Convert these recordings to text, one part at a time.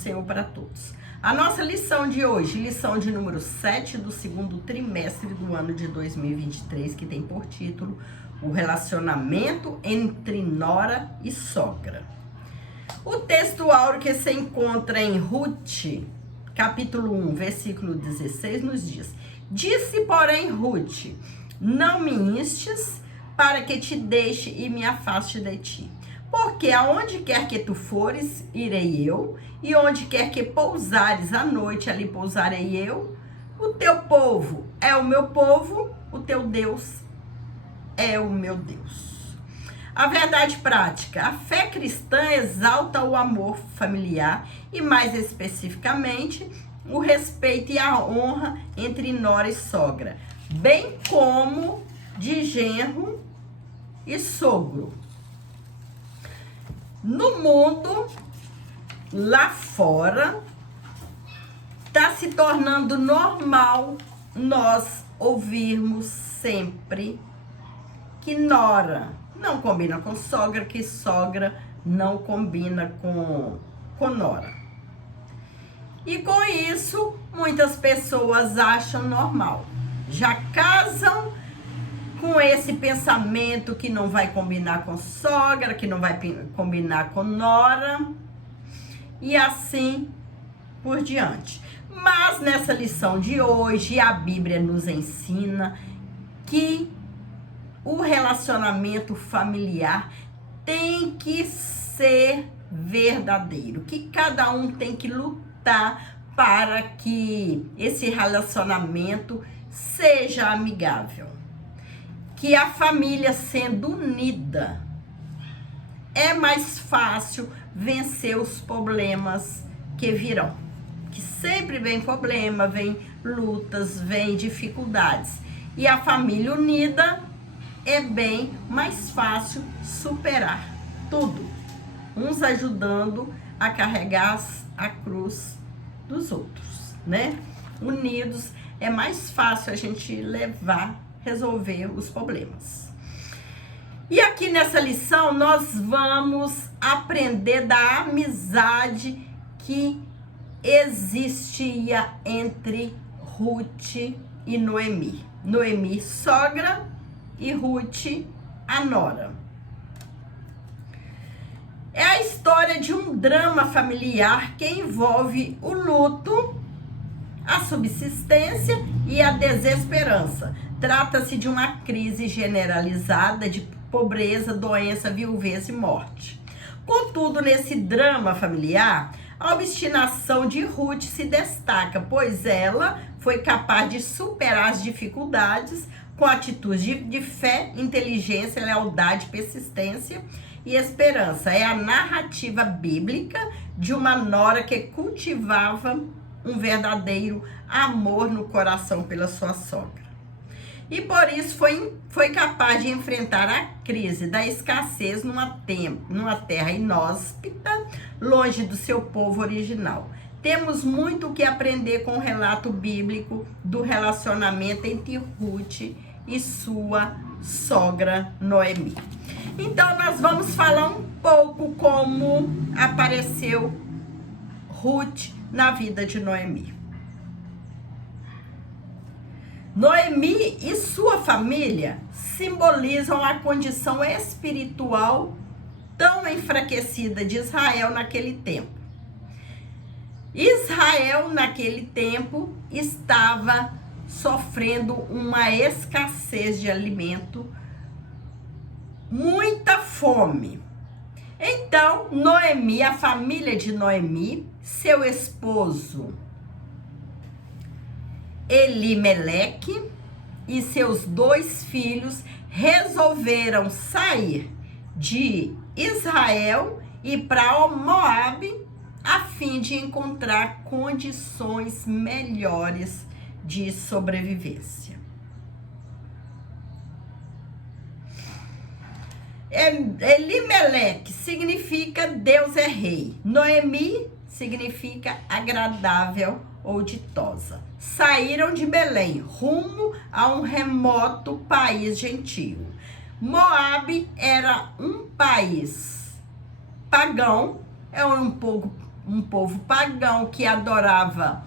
Senhor para todos. A nossa lição de hoje, lição de número 7 do segundo trimestre do ano de 2023, que tem por título o relacionamento entre nora e sogra. O texto áureo que se encontra em Ruth, capítulo 1, versículo 16, nos diz: Disse, porém, Ruth, não me instes para que te deixe e me afaste de ti. Porque aonde quer que tu fores, irei eu, e onde quer que pousares à noite, ali pousarei eu. O teu povo é o meu povo, o teu Deus é o meu Deus. A verdade prática: a fé cristã exalta o amor familiar e, mais especificamente, o respeito e a honra entre nora e sogra, bem como de genro e sogro. No mundo, lá fora, está se tornando normal nós ouvirmos sempre que nora não combina com sogra, que sogra não combina com nora. E com isso, muitas pessoas acham normal. Já casam com esse pensamento que não vai combinar com sogra, que não vai combinar com nora, e assim por diante. Mas nessa lição de hoje, a Bíblia nos ensina que o relacionamento familiar tem que ser verdadeiro, que cada um tem que lutar para que esse relacionamento seja amigável. Que a família sendo unida, é mais fácil vencer os problemas que virão. Que sempre vem problema, vem lutas, vem dificuldades. E a família unida é bem mais fácil superar tudo. Uns ajudando a carregar a cruz dos outros, né? Unidos é mais fácil a gente resolver os problemas. E aqui nessa lição nós vamos aprender da amizade que existia entre Ruth e Noemi. Noemi, sogra, e Ruth, a nora. É a história de um drama familiar que envolve o luto, a subsistência e a desesperança. Trata-se de uma crise generalizada de pobreza, doença, viuvez e morte. Contudo, nesse drama familiar, a obstinação de Ruth se destaca, pois ela foi capaz de superar as dificuldades com atitude de fé, inteligência, lealdade, persistência e esperança. É a narrativa bíblica de uma nora que cultivava um verdadeiro amor no coração pela sua sogra. E por isso foi capaz de enfrentar a crise da escassez numa terra inóspita, longe do seu povo original. Temos muito o que aprender com o relato bíblico do relacionamento entre Ruth e sua sogra Noemi. Então nós vamos falar um pouco como apareceu Ruth na vida de Noemi. Noemi e sua família simbolizam a condição espiritual tão enfraquecida de Israel naquele tempo. Israel, naquele tempo, estava sofrendo uma escassez de alimento, muita fome. Então, Noemi, a família de Noemi, seu esposo Elimeleque e seus 2 filhos resolveram sair de Israel e para Moabe a fim de encontrar condições melhores de sobrevivência. Elimeleque significa Deus é rei. Noemi significa agradável ou ditosa. Saíram de Belém rumo a um remoto país gentio. Moabe era um país pagão, é um um povo pagão que adorava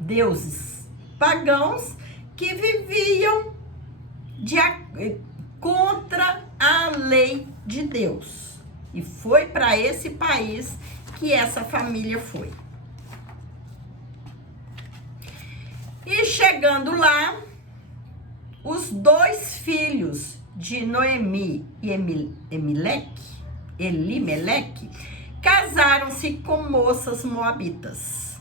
deuses pagãos que viviam contra a lei de Deus. E foi para esse país que essa família foi. E chegando lá, os 2 filhos de Noemi e Elimeleque casaram-se com moças moabitas.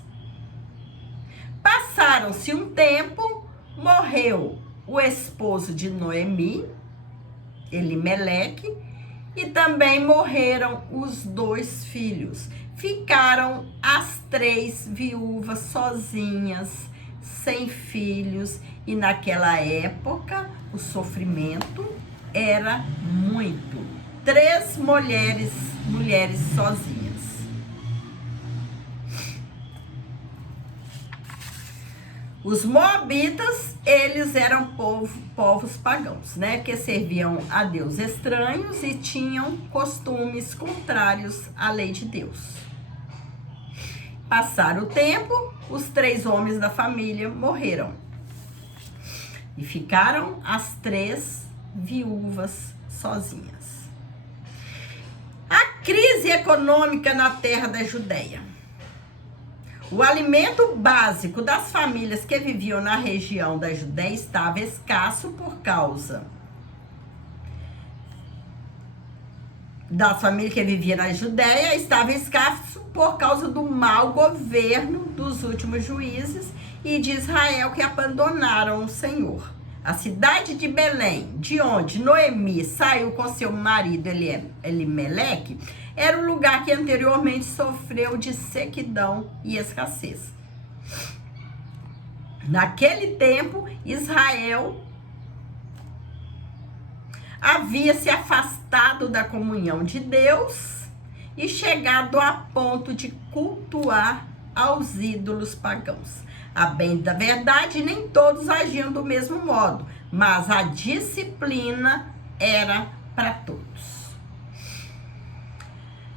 Passaram-se um tempo, morreu o esposo de Noemi, Elimeleque, e também morreram os 2 filhos. Ficaram as 3 viúvas sozinhas, sem filhos, e naquela época o sofrimento era muito. 3 mulheres sozinhas. Os moabitas, eles eram povos pagãos, né? Que serviam a deuses estranhos e tinham costumes contrários à lei de Deus. Passaram o tempo, os 3 homens da família morreram. E ficaram as 3 viúvas sozinhas. A crise econômica na terra da Judéia. O alimento básico das famílias que viviam na região da Judéia estava escasso por causa das famílias que viviam na Judéia, estava escasso por causa do mau governo dos últimos juízes e de Israel, que abandonaram o Senhor. A cidade de Belém, de onde Noemi saiu com seu marido Elimeleque, era um lugar que anteriormente sofreu de sequidão e escassez. Naquele tempo, Israel havia se afastado da comunhão de Deus e chegado a ponto de cultuar aos ídolos pagãos. A bem da verdade, nem todos agiam do mesmo modo, mas a disciplina era para todos.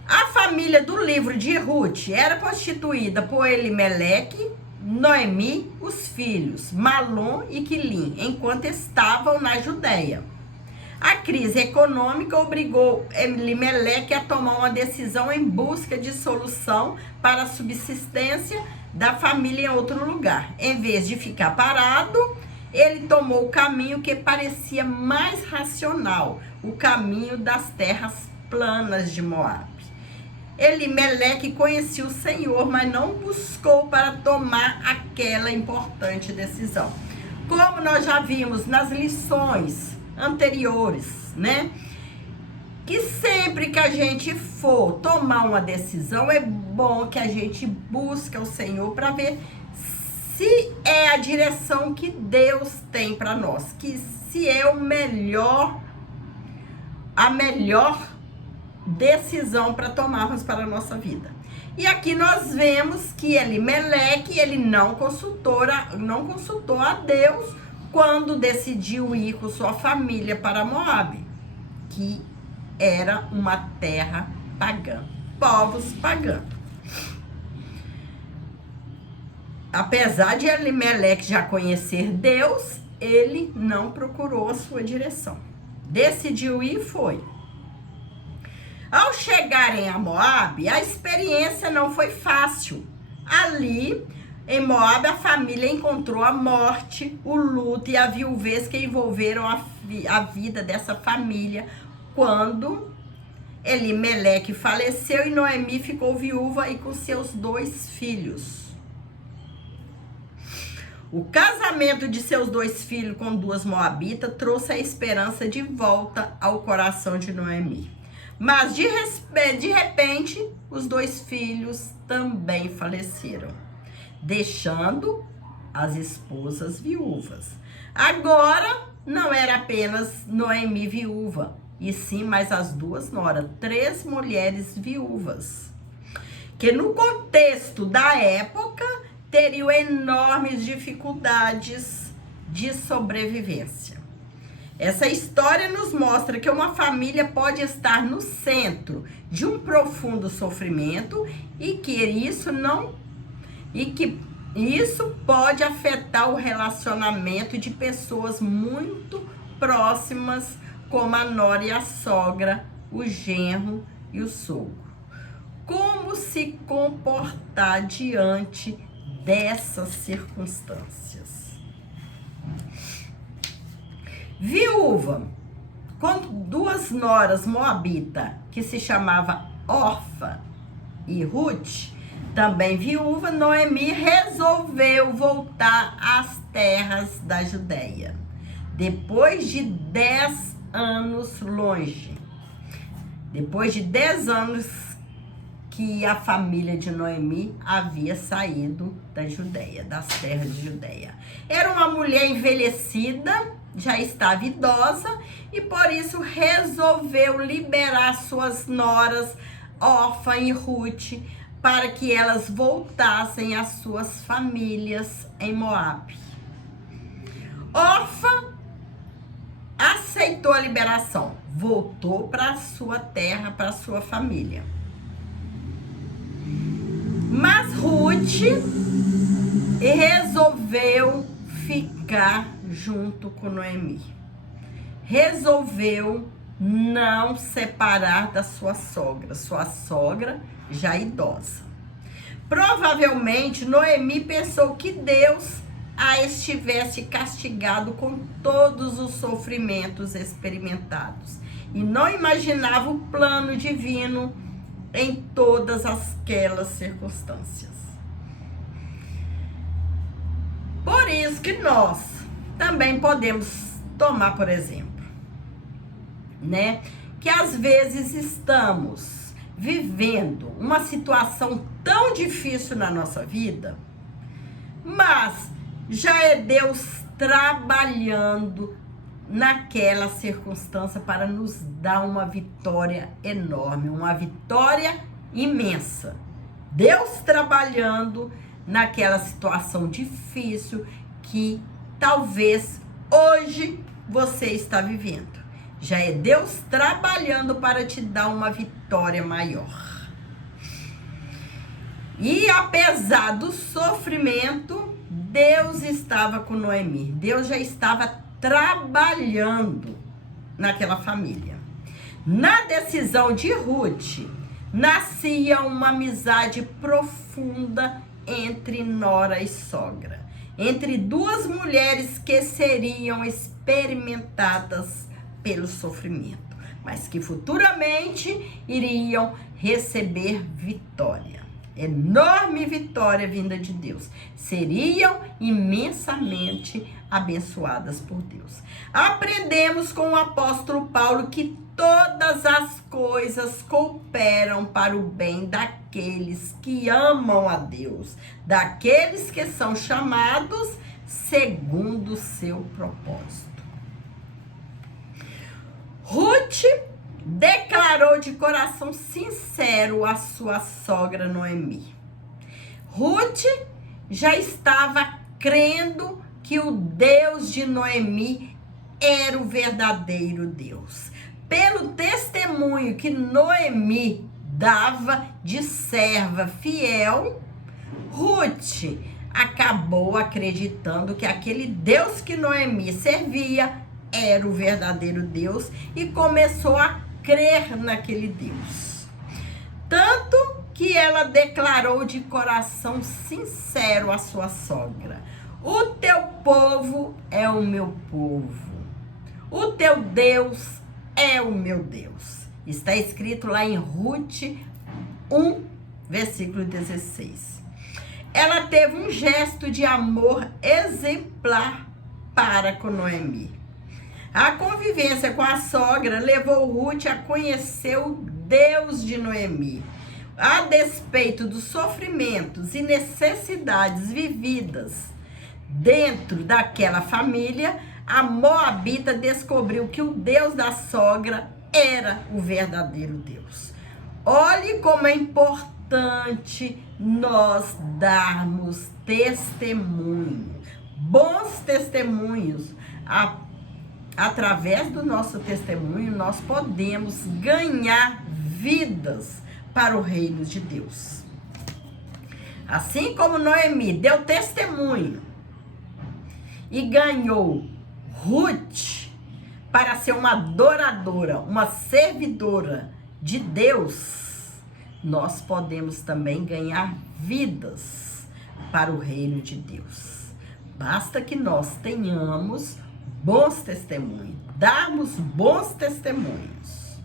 A família do livro de Ruth era constituída por Elimeleque, Noemi, os filhos Malom e Quilim, enquanto estavam na Judéia. A crise econômica obrigou Elimeleque a tomar uma decisão em busca de solução para a subsistência da família em outro lugar. Em vez de ficar parado, ele tomou o caminho que parecia mais racional, o caminho das terras planas de Moabe. Elimeleque conhecia o Senhor, mas não buscou para tomar aquela importante decisão. Como nós já vimos nas lições anteriores, né? Que sempre que a gente for tomar uma decisão, é bom que a gente busque o Senhor para ver se é a direção que Deus tem para nós, que se é a melhor decisão para tomarmos para a nossa vida. E aqui nós vemos que Elimeleque, ele não consultou a Deus quando decidiu ir com sua família para Moabe, que era uma terra pagã, povos pagãos. Apesar de Elimeleque já conhecer Deus, ele não procurou a sua direção. Decidiu ir e foi. Ao chegarem a Moabe, a experiência não foi fácil. Ali, em Moabe, a família encontrou a morte, o luto e a viuvez que envolveram a vida dessa família quando Elimeleque faleceu e Noemi ficou viúva e com seus 2 filhos. O casamento de seus 2 filhos com 2 moabitas trouxe a esperança de volta ao coração de Noemi. Mas de repente, os 2 filhos também faleceram, deixando as esposas viúvas. Agora, não era apenas Noemi viúva, e sim mais as 2 noras, 3 mulheres viúvas, que no contexto da época teriam enormes dificuldades de sobrevivência. Essa história nos mostra que uma família pode estar no centro de um profundo sofrimento e que isso pode afetar o relacionamento de pessoas muito próximas, como a nora e a sogra, o genro e o sogro. Como se comportar diante dessas circunstâncias? Viúva, com duas noras moabita, que se chamava Orfa e Ruth, também viúva, Noemi resolveu voltar às terras da Judéia, depois de 10 anos longe. Depois de 10 anos que a família de Noemi havia saído da Judéia, das terras de Judéia. Era uma mulher envelhecida, já estava idosa, e por isso resolveu liberar suas noras, Orfa e Ruth, para que elas voltassem às suas famílias em Moabe. Orfa aceitou a liberação, voltou para a sua terra, para a sua família. Mas Ruth resolveu ficar junto com Noemi. Resolveu não separar da sua sogra já idosa. Provavelmente Noemi pensou que Deus a estivesse castigado com todos os sofrimentos experimentados e não imaginava o plano divino em todas aquelas circunstâncias. Por isso que nós também podemos tomar, por exemplo, né, que às vezes estamos vivendo uma situação tão difícil na nossa vida, mas já é Deus trabalhando naquela circunstância para nos dar uma vitória enorme, uma vitória imensa. Deus trabalhando naquela situação difícil que talvez hoje você está vivendo. Já é Deus trabalhando para te dar uma vitória maior. E apesar do sofrimento, Deus estava com Noemi. Deus já estava trabalhando naquela família. Na decisão de Ruth, nascia uma amizade profunda entre nora e sogra, entre duas mulheres que seriam experimentadas pelo sofrimento, mas que futuramente iriam receber vitória. Enorme vitória vinda de Deus. Seriam imensamente abençoadas por Deus. Aprendemos com o apóstolo Paulo que todas as coisas cooperam para o bem daqueles que amam a Deus, daqueles que são chamados segundo o seu propósito. Ruth declarou de coração sincero a sua sogra Noemi. Ruth já estava crendo que o Deus de Noemi era o verdadeiro Deus. Pelo testemunho que Noemi dava de serva fiel, Ruth acabou acreditando que aquele Deus que Noemi servia era o verdadeiro Deus e começou a crer naquele Deus. Tanto que ela declarou de coração sincero à sua sogra: o teu povo é o meu povo, o teu Deus é o meu Deus. Está escrito lá em Ruth 1, versículo 16. Ela teve um gesto de amor exemplar para com Noemi. A convivência com a sogra levou Ruth a conhecer o Deus de Noemi. A despeito dos sofrimentos e necessidades vividas dentro daquela família, a moabita descobriu que o Deus da sogra era o verdadeiro Deus. Olhe como é importante nós darmos testemunho, bons testemunhos, através do nosso testemunho, nós podemos ganhar vidas para o reino de Deus. Assim como Noemi deu testemunho e ganhou Ruth para ser uma adoradora, uma servidora de Deus, nós podemos também ganhar vidas para o reino de Deus. Basta que nós tenhamos bons testemunhos, darmos bons testemunhos.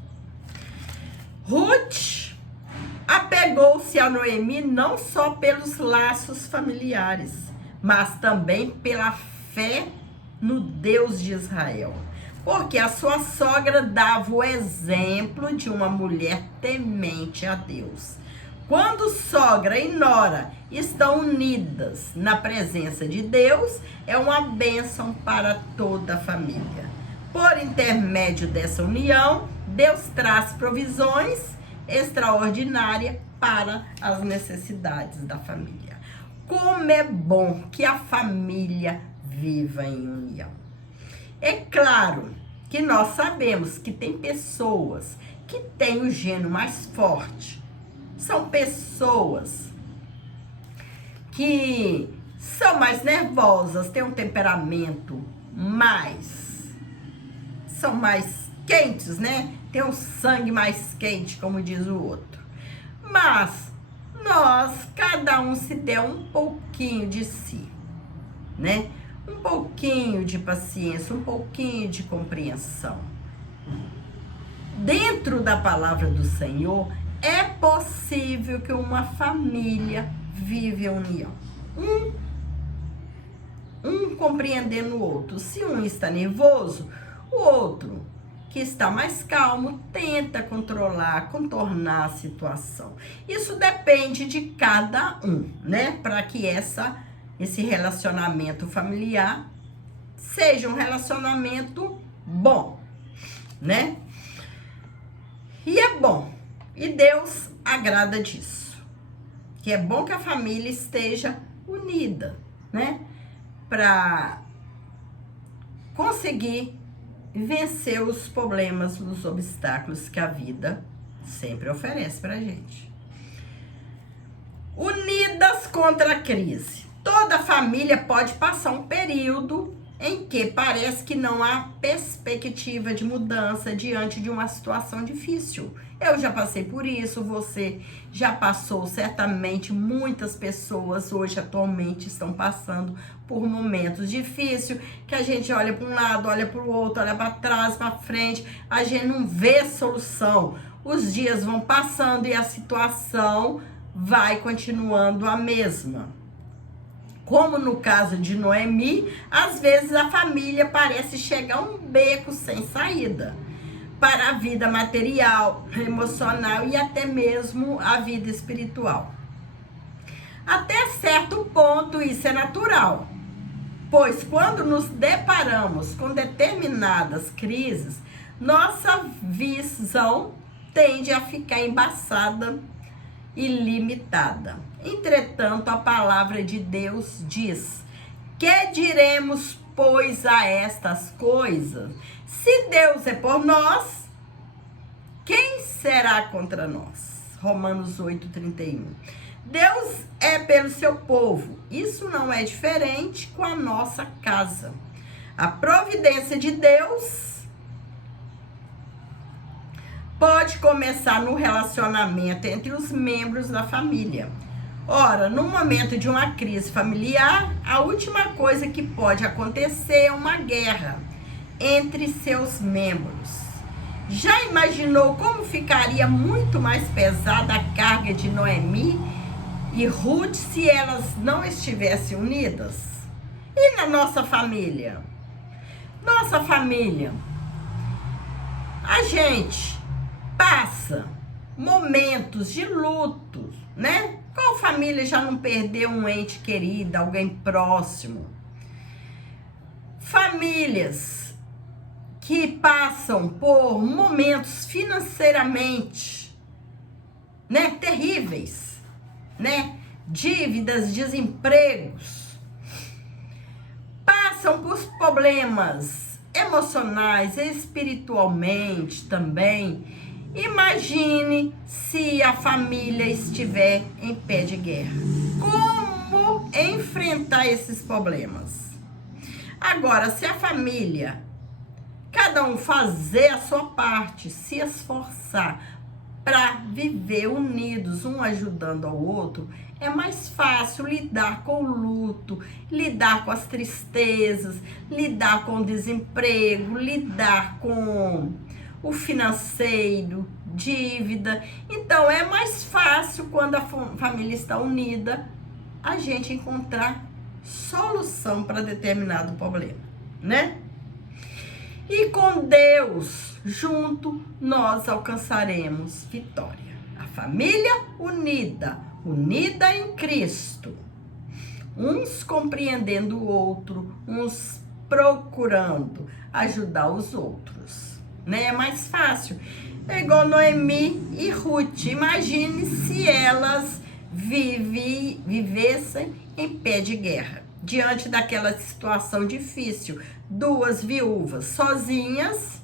Ruth apegou-se a Noemi não só pelos laços familiares, mas também pela fé no Deus de Israel. Porque a sua sogra dava o exemplo de uma mulher temente a Deus. Quando sogra e nora estão unidas na presença de Deus, é uma bênção para toda a família. Por intermédio dessa união, Deus traz provisões extraordinárias para as necessidades da família. Como é bom que a família viva em união. É claro que nós sabemos que tem pessoas que têm o gênio mais forte. São pessoas que são mais nervosas, têm um temperamento são mais quentes, né? Tem um sangue mais quente, como diz o outro. Mas nós, cada um se deu um pouquinho de si, né? Um pouquinho de paciência, um pouquinho de compreensão. Dentro da palavra do Senhor, é possível que uma família vive em união. Um compreendendo o outro. Se um está nervoso, o outro, que está mais calmo, tenta contornar a situação. Isso depende de cada um, né? Para que esse relacionamento familiar seja um relacionamento bom, né? E é bom. E Deus agrada disso. Que é bom que a família esteja unida, né? Para conseguir vencer os problemas, os obstáculos que a vida sempre oferece pra gente. Unidas contra a crise. Toda família pode passar um período em que parece que não há perspectiva de mudança diante de uma situação difícil. Eu já passei por isso, você já passou, certamente muitas pessoas hoje atualmente estão passando por momentos difíceis, que a gente olha para um lado, olha para o outro, olha para trás, para frente, a gente não vê solução. Os dias vão passando e a situação vai continuando a mesma. Como no caso de Noemi, às vezes a família parece chegar a um beco sem saída para a vida material, emocional e até mesmo a vida espiritual. Até certo ponto isso é natural, pois quando nos deparamos com determinadas crises, nossa visão tende a ficar embaçada e limitada. Entretanto, a palavra de Deus diz: que diremos, pois, a estas coisas? Se Deus é por nós, quem será contra nós? Romanos 8:31. Deus é pelo seu povo. Isso não é diferente com a nossa casa. A providência de Deus pode começar no relacionamento entre os membros da família. Ora, no momento de uma crise familiar, a última coisa que pode acontecer é uma guerra entre seus membros. Já imaginou como ficaria muito mais pesada a carga de Noemi e Ruth se elas não estivessem unidas? E na nossa família? Nossa família, a gente passa momentos de luto, né? Qual família já não perdeu um ente querido, alguém próximo? Famílias que passam por momentos financeiramente, né, terríveis, né? Dívidas, desempregos. Passam por problemas emocionais, espiritualmente também. Imagine se a família estiver em pé de guerra. Como enfrentar esses problemas? Agora, se a família, cada um fazer a sua parte, se esforçar para viver unidos, um ajudando ao outro, é mais fácil lidar com o luto, lidar com as tristezas, lidar com o desemprego, lidar com o financeiro, dívida. Então, é mais fácil quando a família está unida, a gente encontrar solução para determinado problema, né? E com Deus junto, nós alcançaremos vitória. A família unida, unida em Cristo, uns compreendendo o outro, uns procurando ajudar os outros, né? É mais fácil. É igual Noemi e Ruth. Imagine se elas vivessem em pé de guerra, diante daquela situação difícil. Duas viúvas sozinhas,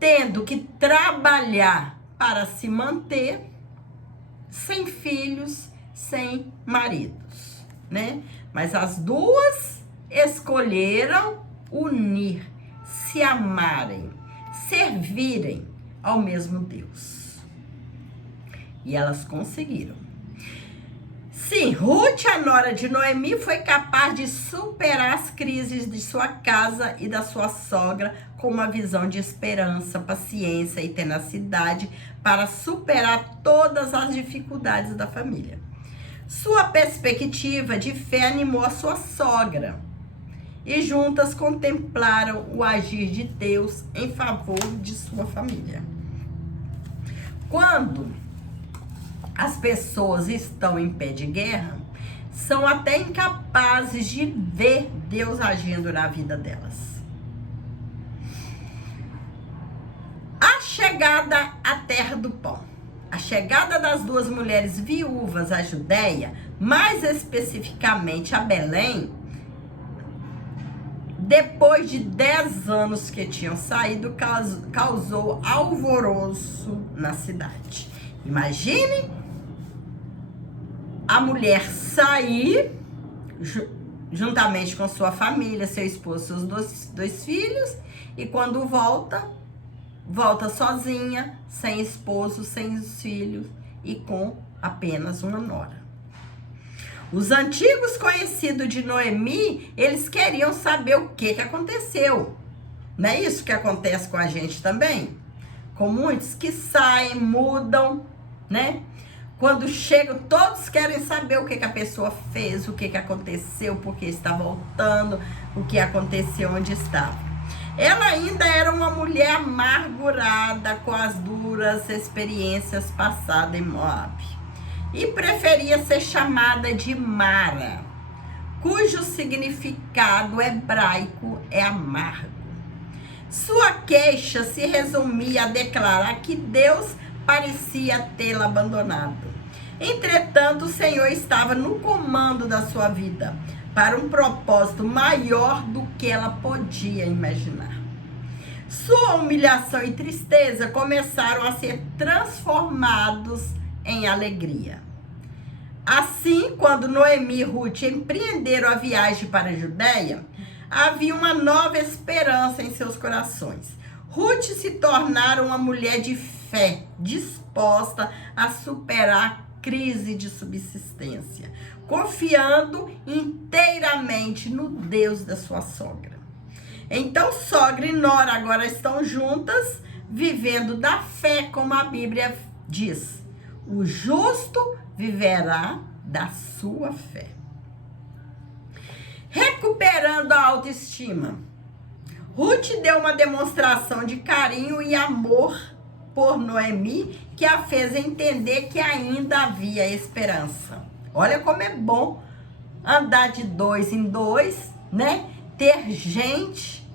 tendo que trabalhar para se manter, sem filhos, sem maridos, né? Mas as duas escolheram unir, se amarem, servirem ao mesmo Deus. E elas conseguiram. Sim, Ruth, a nora de Noemi, foi capaz de superar as crises de sua casa e da sua sogra com uma visão de esperança, paciência e tenacidade para superar todas as dificuldades da família. Sua perspectiva de fé animou a sua sogra e juntas contemplaram o agir de Deus em favor de sua família. Quando as pessoas estão em pé de guerra, são até incapazes de ver Deus agindo na vida delas. A chegada à terra do pão, a chegada das duas mulheres viúvas à Judéia, mais especificamente a Belém, depois de 10 anos que tinham saído, causou alvoroço na cidade. Imagine a mulher sair juntamente com sua família, seu esposo, seus dois filhos, e quando volta sozinha, sem esposo, sem os filhos e com apenas uma nora. Os antigos conhecidos de Noemi, eles queriam saber o que aconteceu. Não é isso que acontece com a gente também? Com muitos que saem, mudam, né? Quando chegam, todos querem saber o que a pessoa fez, o que aconteceu, por que está voltando, o que aconteceu, onde estava. Ela ainda era uma mulher amargurada com as duras experiências passadas em Moabe. E preferia ser chamada de Mara, cujo significado hebraico é amargo. Sua queixa se resumia a declarar que Deus parecia tê-la abandonado. Entretanto, o Senhor estava no comando da sua vida, para um propósito maior do que ela podia imaginar. Sua humilhação e tristeza começaram a ser transformados em alegria. Assim, quando Noemi e Ruth empreenderam a viagem para a Judéia, havia uma nova esperança em seus corações. Ruth se tornara uma mulher de fé, disposta a superar a crise de subsistência, confiando inteiramente no Deus da sua sogra. Então, sogra e nora agora estão juntas, vivendo da fé, como a Bíblia diz. O justo viverá da sua fé. Recuperando a autoestima, Ruth deu uma demonstração de carinho e amor por Noemi, que a fez entender que ainda havia esperança. Olha como é bom andar de dois em dois, né? Ter gente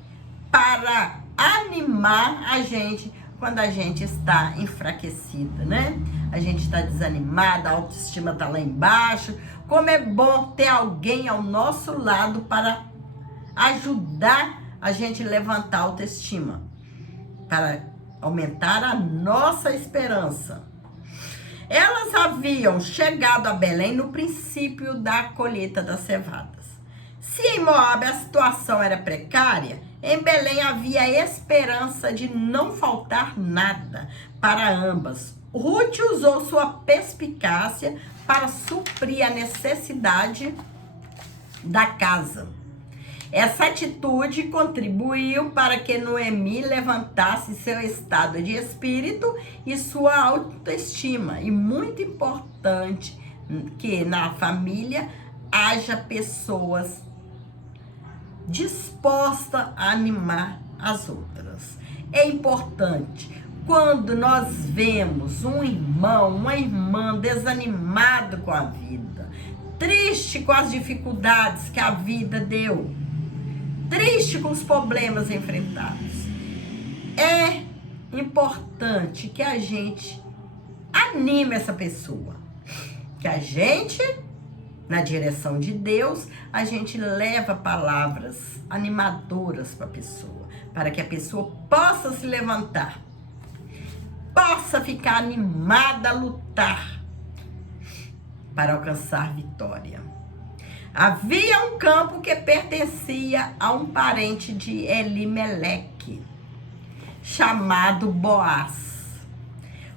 para animar a gente quando a gente está enfraquecida, né? A gente está desanimada, a autoestima está lá embaixo. Como é bom ter alguém ao nosso lado para ajudar a gente levantar a autoestima, para aumentar a nossa esperança. Elas haviam chegado a Belém no princípio da colheita das cevadas. Se em Moabe a situação era precária, em Belém havia esperança de não faltar nada para ambas. Ruth usou sua perspicácia para suprir a necessidade da casa. Essa atitude contribuiu para que Noemi levantasse seu estado de espírito e sua autoestima. E muito importante que na família haja pessoas dispostas a animar as outras. É importante quando nós vemos um irmão, uma irmã desanimado com a vida, triste com as dificuldades que a vida deu, triste com os problemas enfrentados. É importante que a gente anime essa pessoa. Que a gente, na direção de Deus, a gente leva palavras animadoras para a pessoa. Para que a pessoa possa se levantar. Possa ficar animada a lutar. Para alcançar vitória. Havia um campo que pertencia a um parente de Elimeleque, chamado Boaz.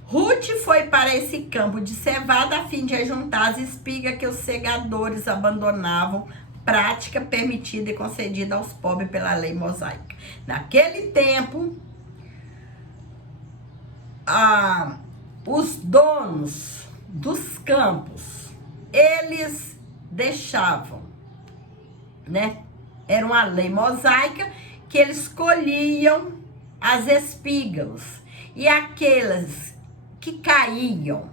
Ruth foi para esse campo de cevada a fim de ajuntar as espigas que os segadores abandonavam, prática permitida e concedida aos pobres pela lei mosaica. Naquele tempo, os donos dos campos, eles deixavam, né? Era uma lei mosaica que eles colhiam as espigas e aquelas que caíam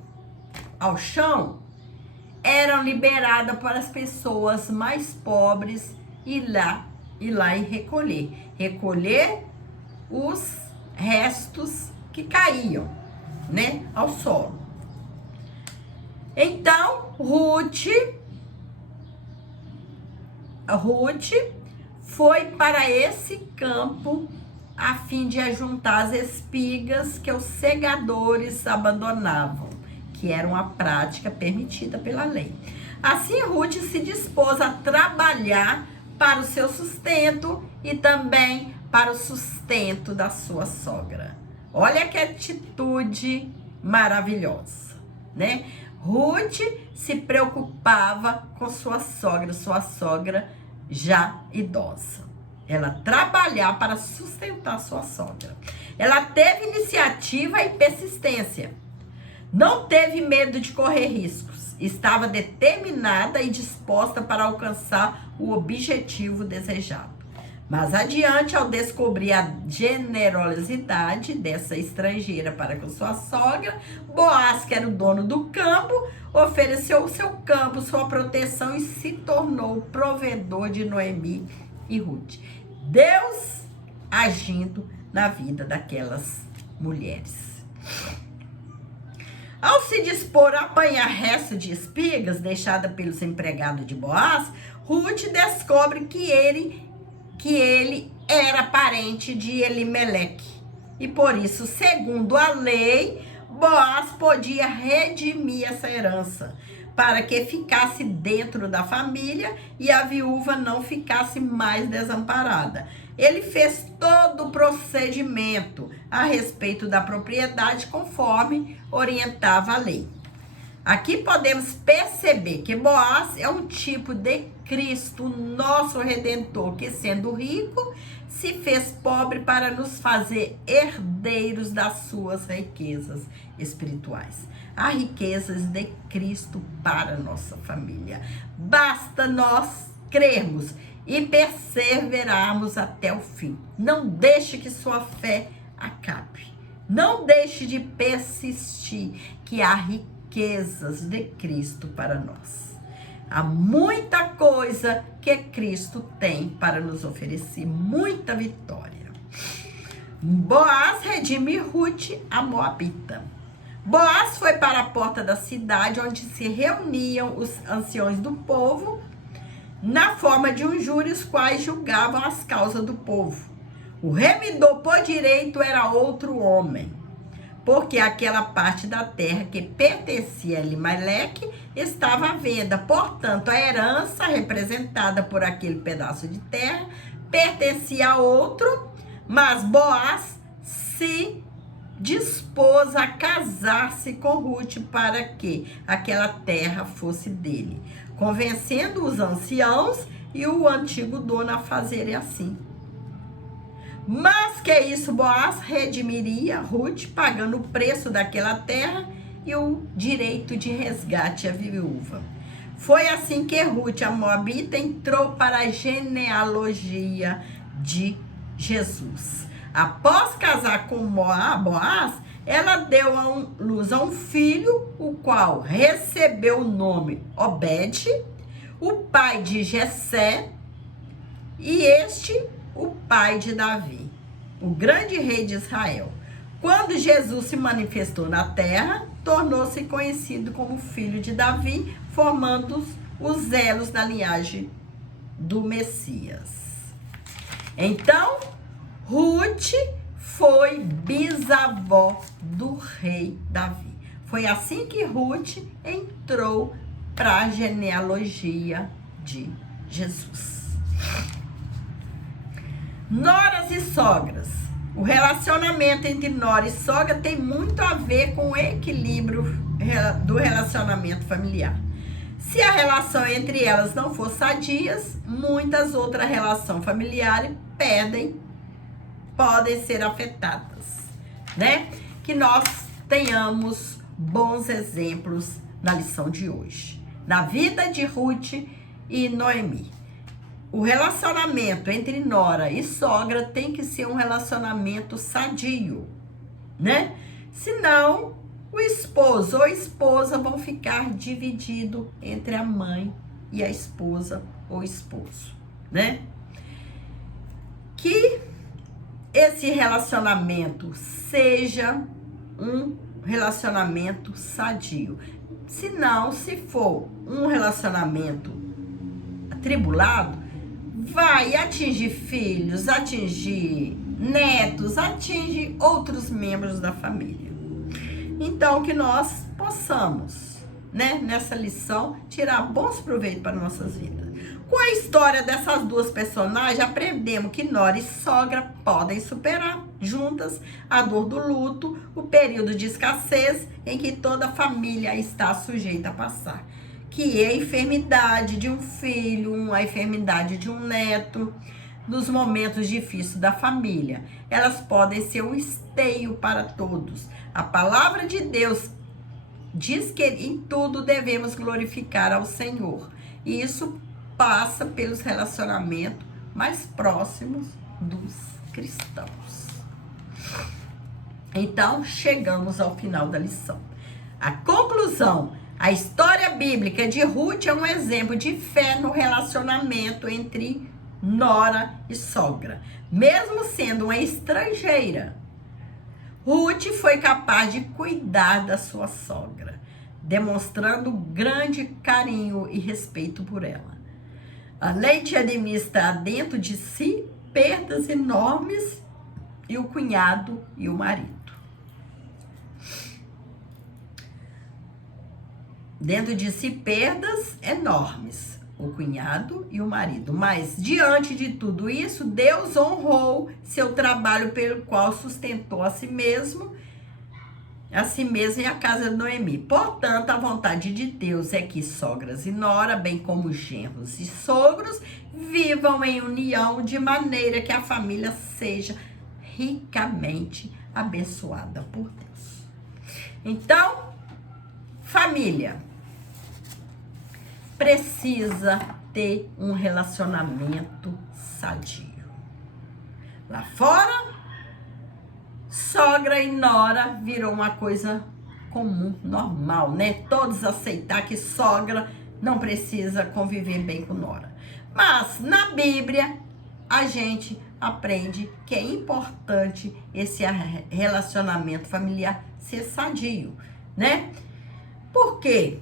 ao chão eram liberadas para as pessoas mais pobres ir lá e recolher os restos que caíam, né, ao solo. Então, Ruth foi para esse campo a fim de ajuntar as espigas que os segadores abandonavam, que era uma prática permitida pela lei. Assim, Ruth se dispôs a trabalhar para o seu sustento e também para o sustento da sua sogra. Olha que atitude maravilhosa, né? Ruth se preocupava com sua sogra já idosa. Ela trabalhava para sustentar sua sogra. Ela teve iniciativa e persistência. Não teve medo de correr riscos. Estava determinada e disposta para alcançar o objetivo desejado. Mas adiante, ao descobrir a generosidade dessa estrangeira para com sua sogra, Boaz, que era o dono do campo, ofereceu o seu campo, sua proteção e se tornou o provedor de Noemi e Ruth. Deus agindo na vida daquelas mulheres. Ao se dispor a apanhar resto de espigas deixada pelos empregados de Boaz, Ruth descobre que ele era parente de Elimeleque. E por isso, segundo a lei, Boaz podia redimir essa herança, para que ficasse dentro da família e a viúva não ficasse mais desamparada. Ele fez todo o procedimento a respeito da propriedade conforme orientava a lei. Aqui podemos perceber que Boaz é um tipo de Cristo, nosso Redentor, que sendo rico, se fez pobre para nos fazer herdeiros das suas riquezas espirituais. Há riquezas de Cristo para a nossa família. Basta nós crermos e perseverarmos até o fim. Não deixe que sua fé acabe. Não deixe de persistir, que há riquezas de Cristo para nós. Há muita coisa que Cristo tem para nos oferecer, muita vitória. Boaz redime Ruth, a Moabita. Boaz foi para a porta da cidade, onde se reuniam os anciões do povo, na forma de um júri, os quais julgavam as causas do povo. O remidor por direito era outro homem, porque aquela parte da terra que pertencia a Elimeleque estava à venda. Portanto, a herança representada por aquele pedaço de terra pertencia a outro, mas Boaz se dispôs a casar-se com Ruth para que aquela terra fosse dele, convencendo os anciãos e o antigo dono a fazerem assim. Mas que isso, Boaz redimiria Ruth, pagando o preço daquela terra e o direito de resgate à viúva. Foi assim que Ruth, a moabita, entrou para a genealogia de Jesus. Após casar com Boaz, ela deu luz a um filho, o qual recebeu o nome Obed, o pai de Jessé, e este o pai de Davi, o grande rei de Israel. Quando Jesus se manifestou na terra, tornou-se conhecido como filho de Davi, formando os elos da linhagem do Messias. Então, Ruth foi bisavó do rei Davi. Foi assim que Ruth entrou para a genealogia de Jesus. Noras e sogras. O relacionamento entre nora e sogra tem muito a ver com o equilíbrio do relacionamento familiar. Se a relação entre elas não for sadia, muitas outras relações familiares podem ser afetadas, né? Que nós tenhamos bons exemplos na lição de hoje, na vida de Ruth e Noemi. O relacionamento entre nora e sogra tem que ser um relacionamento sadio, né? Senão, o esposo ou a esposa vão ficar divididos entre a mãe e a esposa ou esposo, né? Que esse relacionamento seja um relacionamento sadio. Senão, se for um relacionamento atribulado, vai atingir filhos, atingir netos, atingir outros membros da família. Então, que nós possamos, né, nessa lição, tirar bons proveitos para nossas vidas. Com a história dessas duas personagens, aprendemos que nora e sogra podem superar juntas a dor do luto, o período de escassez em que toda família está sujeita a passar, que é a enfermidade de um filho, a enfermidade de um neto, nos momentos difíceis da família. Elas podem ser um esteio para todos. A palavra de Deus diz que em tudo devemos glorificar ao Senhor. E isso passa pelos relacionamentos mais próximos dos cristãos. Então, chegamos ao final da lição. A conclusão: a história bíblica de Ruth é um exemplo de fé no relacionamento entre nora e sogra. Mesmo sendo uma estrangeira, Ruth foi capaz de cuidar da sua sogra, demonstrando grande carinho e respeito por ela. Além de administrar dentro de si perdas enormes, e o cunhado e o marido. Dentro de si perdas enormes, o cunhado e o marido. Mas, diante de tudo isso, Deus honrou seu trabalho pelo qual sustentou a si mesmo e a casa de Noemi. Portanto, a vontade de Deus é que sogras e nora, bem como genros e sogros, vivam em união de maneira que a família seja ricamente abençoada por Deus. Então, família precisa ter um relacionamento sadio. Lá fora, sogra e nora virou uma coisa comum, normal, né? Todos aceitar que sogra não precisa conviver bem com nora. Mas na Bíblia a gente aprende que é importante esse relacionamento familiar ser sadio, né? Porque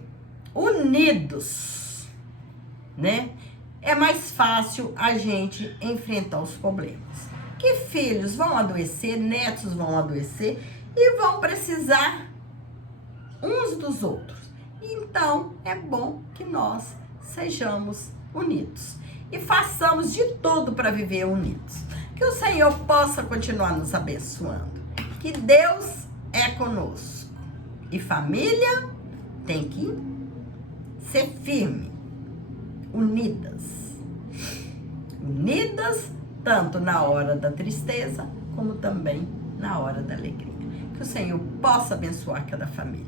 unidos, né, é mais fácil a gente enfrentar os problemas. Que filhos vão adoecer, netos vão adoecer e vão precisar uns dos outros. Então, é bom que nós sejamos unidos e façamos de tudo para viver unidos. Que o Senhor possa continuar nos abençoando. Que Deus é conosco. E família tem que ser firme, unidas. Unidas tanto na hora da tristeza como também na hora da alegria. Que o Senhor possa abençoar cada família.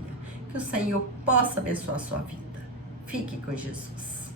Que o Senhor possa abençoar a sua vida. Fique com Jesus.